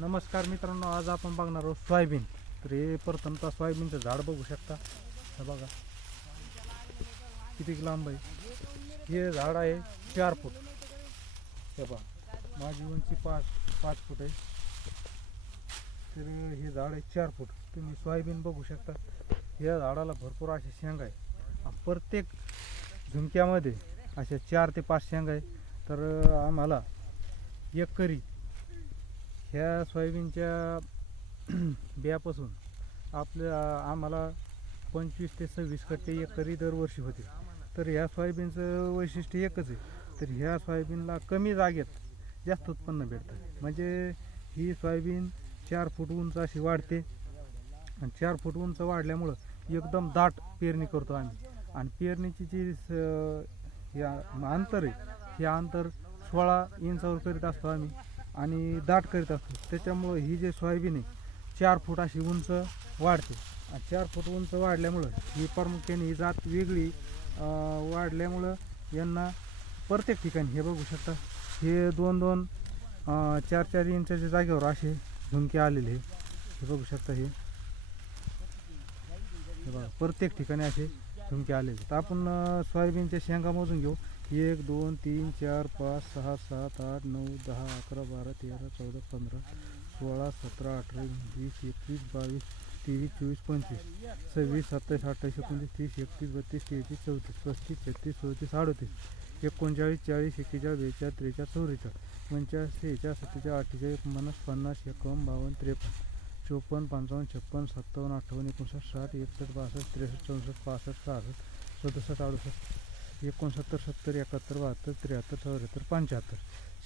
नमस्कार मित्रांनो आज आपण बघणार आहोत सोयाबीन. तर हे प्रथमतः सोयाबीनचं झाड बघू शकता. हे बघा. किती लांब आहे. हे झाड आहे चार फूट. हे बघा. माझी उंची पाच पाच फूट आहे. तर हे झाड आहे चार फूट. तुम्ही सोयाबीन बघू शकता. या झाडाला भरपूर असे शेंगा आहे. प्रत्येक झुमक्यामध्ये अशा चार ते पाच शेंगा आहे. तर आम्हाला एकरी ह्या सोयाबीनच्या बियापासून आपल्या आम्हाला पंचवीस ते सव्वीस कट्टे एकरी दरवर्षी होते तर ह्या सोयाबीनचं वैशिष्ट्य एकच आहे. तर ह्या सोयाबीनला कमी जागेत जास्त उत्पन्न भेटतं. म्हणजे ही सोयाबीन चार फूट उंच अशी वाढते. आणि चार फूट उंच वाढल्यामुळं एकदम दाट पेरणी करतो आम्ही. आणि पेरणीची जी स- या अंतर आहे हे अंतर सोळा इंचावर करीत असतो आम्ही. आणि दाट करीत असतो. त्याच्यामुळं ही जे सोयाबीन आहे चार फूट अशी उंच वाढते. आणि चार फूट उंच वाढल्यामुळं ही प्रामुख्याने ही जात वेगळी वाढल्यामुळं यांना प्रत्येक ठिकाणी हे बघू शकता हे दोन दोन चार चार इंचाच्या जागेवर असे झुमके आलेले हे बघू शकता हे. हे बघा प्रत्येक ठिकाणी असे झुमके आलेले तर आपण सोयाबीनच्या शेंगा मोजून घेऊ. एक दोन तीन चार पाच सहा सात आठ नऊ दहा अकरा बारा तेरा चौदा पंधरा सोळा सतरा अठरा वीस एकवीस बावीस तेवीस चोवीस पंचवीस सव्वीस सत्तावीस अठ्ठावीस एकोणतीस तीस एकतीस बत्तीस तेहतीस चौतीस पस्तीस छत्तीस चौतीस अडतीस एकोणचाळीस चाळीस एक्केचाळीस बेचाळीस त्रेचाळीस चौवेचाळीस पंचाळीस सेहेचाळीस सत्तेचाळीस अठ्ठेचाळीस एकोणपन्नास पन्नास एकावन्न बावन्न त्रेपन्न चोपन्न पंचावन्न छप्पन्न सत्तावन्न अठ्ठावन्न एकोणसाठ साठ एकसष्ट बासष्ट त्रेसष्ट चौसष्ट पासष्ट सहासष्ट सदुसष्ट अडुसष्ट एकोणसत्तर सत्तर एकाहत्तर बहात्तर त्र्याहत्तर चौऱ्याहत्तर पंच्याहत्तर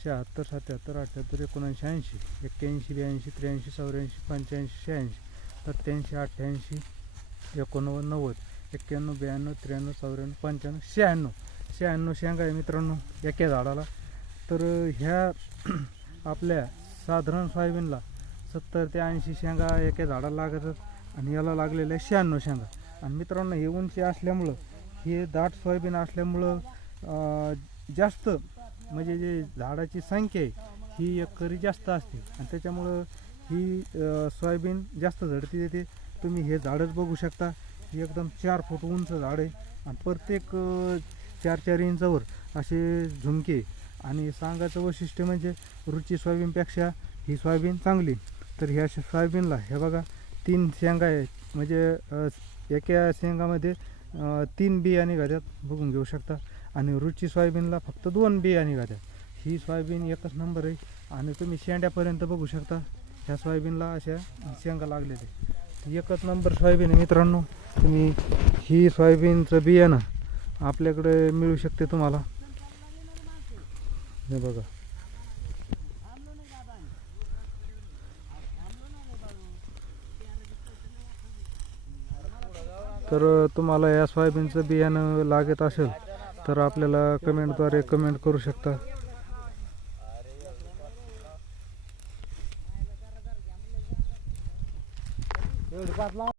शहात्तर सत्याहत्तर अठ्ठ्याहत्तर एकोणऐंशी ऐंशी एक्क्याऐंशी ब्याऐंशी त्र्याऐंशी चौऱ्याऐंशी पंच्याऐंशी शहाऐंशी सत्याऐंशी अठ्ठ्याऐंशी एकोणनव्वद नव्वद एक्क्याण्णव ब्याण्णव त्र्याण्णव चौऱ्याण्णव पंच्याण्णव शहाण्णव शहाण्णव शेंगा आहे मित्रांनो एका झाडाला. तर ह्या आपल्या साधारण सोयाबीनला सत्तर ते ऐंशी शेंगा एका झाडाला लागतात आणि याला लागलेल्या शहाण्णव शेंगा. आणि मित्रांनो हे उंची असल्यामुळं हे दाट सोयाबीन असल्यामुळं जास्त म्हणजे जे झाडाची संख्या आहे ही एकरी जास्त असते. आणि त्याच्यामुळं ही सोयाबीन जास्त झडती देते. तुम्ही हे झाडच बघू शकता. हे एकदम चार फूट उंच झाड आहे. आणि प्रत्येक चार चार इंचावर असे झुमके आणि सांगायचं वैशिष्ट्य म्हणजे रुची सोयाबीनपेक्षा ही सोयाबीन चांगली तर ह्या श- सोयाबीनला हे बघा तीन शेंगा आहेत. म्हणजे एका शेंगामध्ये तीन बिया निघाल्यात बघून घेऊ शकता. आणि रुची सोयाबीनला फक्त दोन बिया निघाल्यात ही सोयाबीन एकच नंबर आहे. आणि तुम्ही शेंड्यापर्यंत बघू शकता. ह्या सोयाबीनला अशा शेंगा लागलेल्या एकच नंबर सोयाबीन आहे मित्रांनो. तुम्ही ही सोयाबीनचं बियाणं आपल्याकडे मिळू शकते तुम्हाला. हे बघा. तर तुम्हाला या सोयाबीनचं बियाणं लागत असेल तर आपल्याला कमेंटद्वारे कमेंट करू शकता.